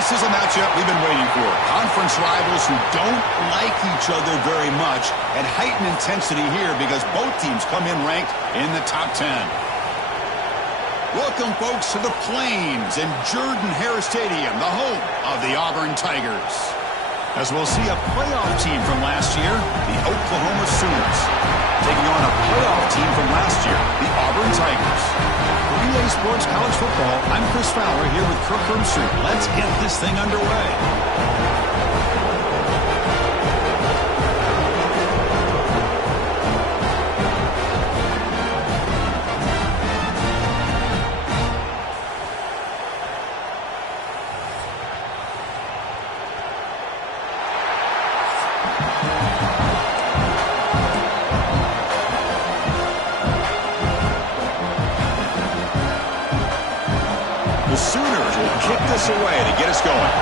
This is a matchup we've been waiting for. Conference rivals who don't like each other very much, and heightened intensity here because both teams come in ranked in the top 10. Welcome, folks, to the Plains in Jordan-Hare Stadium, the home of the Auburn Tigers. As we'll see a playoff team from last year, the Oklahoma Sooners, taking on a playoff team from last year, the Auburn Tigers. For EA Sports College Football, I'm Chris Fowler here with Kirk Herbstreit. Let's get this thing underway. The Sooners will kick this away to get us going.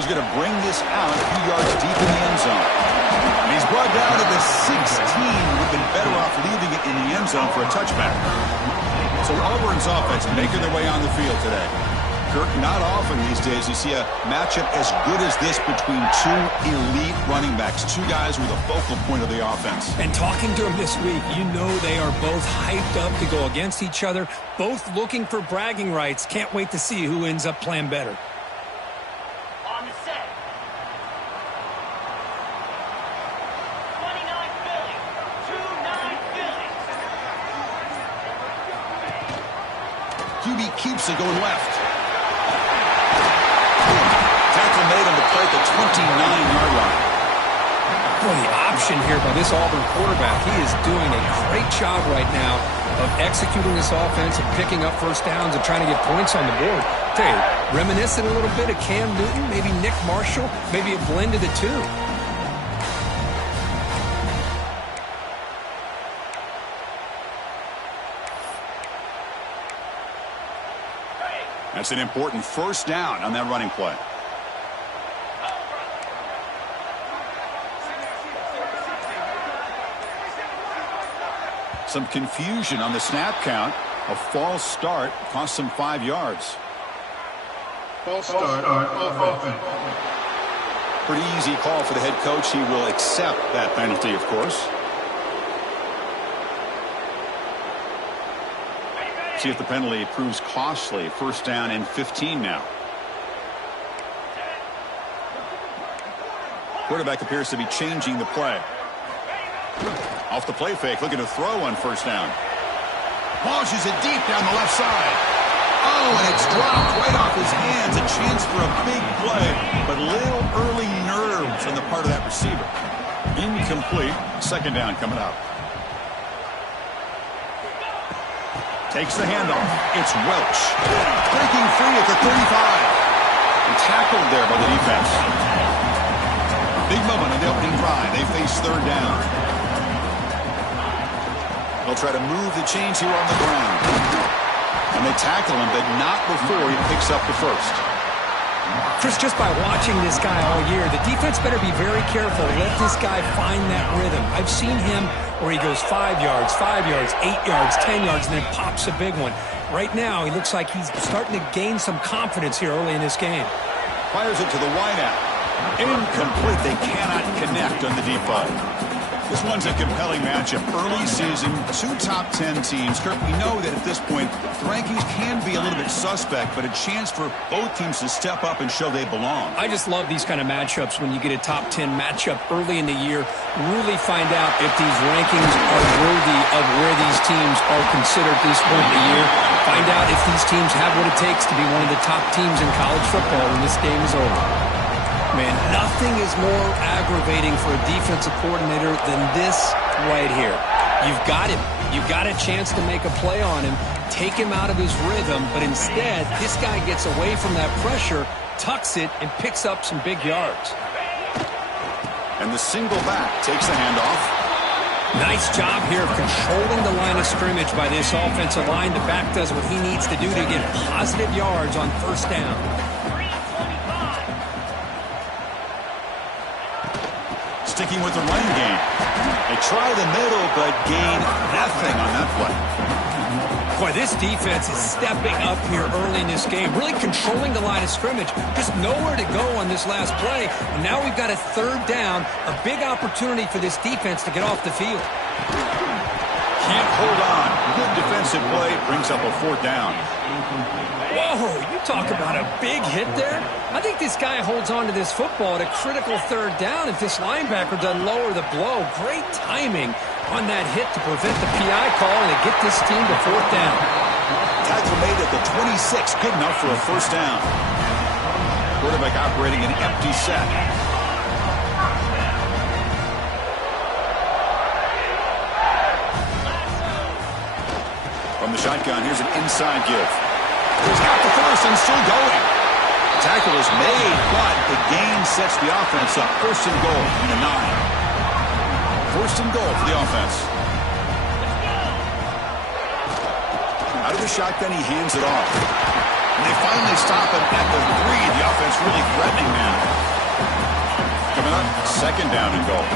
He's going to bring this out a few yards deep in the end zone. And he's brought down to the 16. We've been better off leaving it in the end zone for a touchback. So Auburn's offense making their way on the field today. Kirk, not often these days you see a matchup as good as this between two elite running backs, two guys who are the focal point of the offense. And talking to them this week, you know they are both hyped up to go against each other, both looking for bragging rights. Can't wait to see who ends up playing better. On the set. 29 Philly. 2-9 Philly. QB keeps it going left. Tackle made on the play at the 29-yard line. Boy, the option here by this Auburn quarterback, he is doing a great job right now of executing this offense and picking up first downs and trying to get points on the board. Tell you, reminiscent a little bit of Cam Newton, maybe Nick Marshall, maybe a blend of the two. That's an important first down on that running play. Some confusion on the snap count. A false start cost him 5 yards. False start on offense. Pretty easy call for the head coach. He will accept that penalty, of course. See if the penalty proves costly. First down and 15 now. Quarterback appears to be changing the play. Off the play fake, looking to throw on first down. Launches it deep down the left side. Oh, and it's dropped right off his hands. A chance for a big play, but little early nerves on the part of that receiver. Incomplete. Second down coming up. Takes the handoff. It's Welch. Breaking free at the 35. And tackled there by the defense. Big moment on the opening drive. They face third down. They'll try to move the chains here on the ground. And they tackle him, but not before he picks up the first. Chris, just by watching this guy all year, the defense better be very careful. Let this guy find that rhythm. I've seen him where he goes 5 yards, 8 yards, 10 yards, and then pops a big one. Right now, he looks like he's starting to gain some confidence here early in this game. Fires it to the wideout. Incomplete. They cannot connect on the deep ball. This one's a compelling matchup. Early season, two top 10 teams. Kirk, we know that at this point, the rankings can be a little bit suspect, but a chance for both teams to step up and show they belong. I just love these kind of matchups when you get a top 10 matchup early in the year. Really find out if these rankings are worthy of where these teams are considered at this point in the year. Find out if these teams have what it takes to be one of the top teams in college football when this game is over. Man, nothing is more aggravating for a defensive coordinator than this right here. You've got him. You've got a chance to make a play on him, take him out of his rhythm, but instead, this guy gets away from that pressure, tucks it, and picks up some big yards. And the single back takes the handoff. Nice job here of controlling the line of scrimmage by this offensive line. The back does what he needs to do to get positive yards on first down. Sticking with the running game. They try the middle, but gain nothing on that play. Boy, this defense is stepping up here early in this game, really controlling the line of scrimmage. Just nowhere to go on this last play. And now we've got a third down, a big opportunity for this defense to get off the field. Can't hold on. Good defensive play brings up a fourth down. Whoa, you talk about a big hit there. I think this guy holds on to this football at a critical third down if this linebacker doesn't lower the blow. Great timing on that hit to prevent the PI call and to get this team to fourth down. Tackle made at the 26, good enough for a first down. Quarterback operating an empty set. From the shotgun, here's an inside give. He's got the first and still going. Tackle is made, but the gain sets the offense up. First and goal in a 9. First and goal for the offense. Out of the shotgun, he hands it off. And they finally stop him at the 3. The offense really threatening now. Coming up, second down and goal.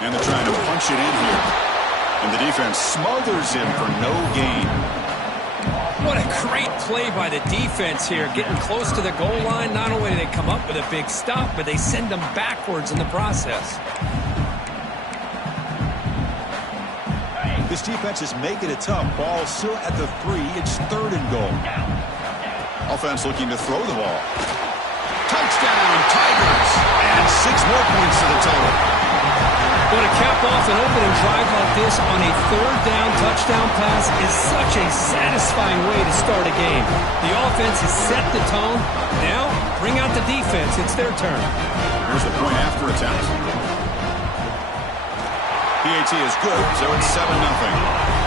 And they're trying to punch it in here. And the defense smothers him for no gain. What a great play by the defense here. Getting close to the goal line. Not only do they come up with a big stop, but they send them backwards in the process. This defense is making it tough. Ball still at the 3. It's third and goal. Offense looking to throw the ball. Touchdown, Tigers. And 6 more points to the total. But to cap off an opening drive like this on a third down touchdown pass is such a satisfying way to start a game. The offense has set the tone. Now, bring out the defense. It's their turn. Here's the point after attempt. PAT is good, so it's 7-0.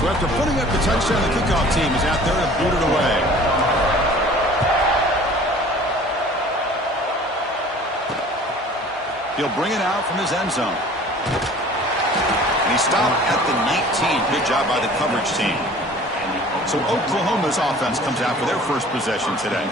So after putting up the touchdown, the kickoff team is out there to boot it away. He'll bring it out from his end zone. And he stopped at the 19. Good job by the coverage team. So Oklahoma's offense comes out for their first possession today.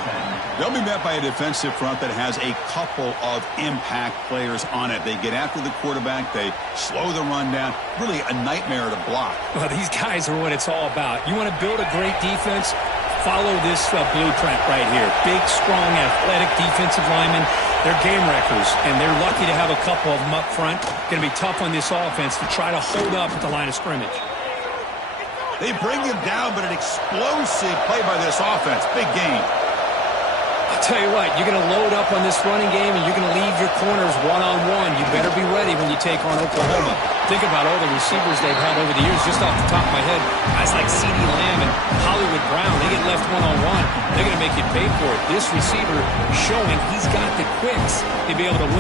They'll be met by a defensive front that has a couple of impact players on it. They get after the quarterback. They slow the run down. Really a nightmare to block. Well, these guys are what it's all about. You want to build a great defense? Follow this blueprint right here. Big, strong, athletic defensive linemen. They're game wreckers, and they're lucky to have a couple of them up front. Going to be tough on this offense to try to hold up at the line of scrimmage. They bring him down, but an explosive play by this offense. Big game. I'll tell you what, you're going to load up on this running game, and you're going to leave your corners one-on-one. You better be ready when you take on Oklahoma. Think about all the receivers they've had over the years. Just off the top of my head, guys like CeeDee Lamb and Hollywood Brown, they get left one-on-one. They're going to make you pay for it. This receiver showing he's got the quicks to be able to win.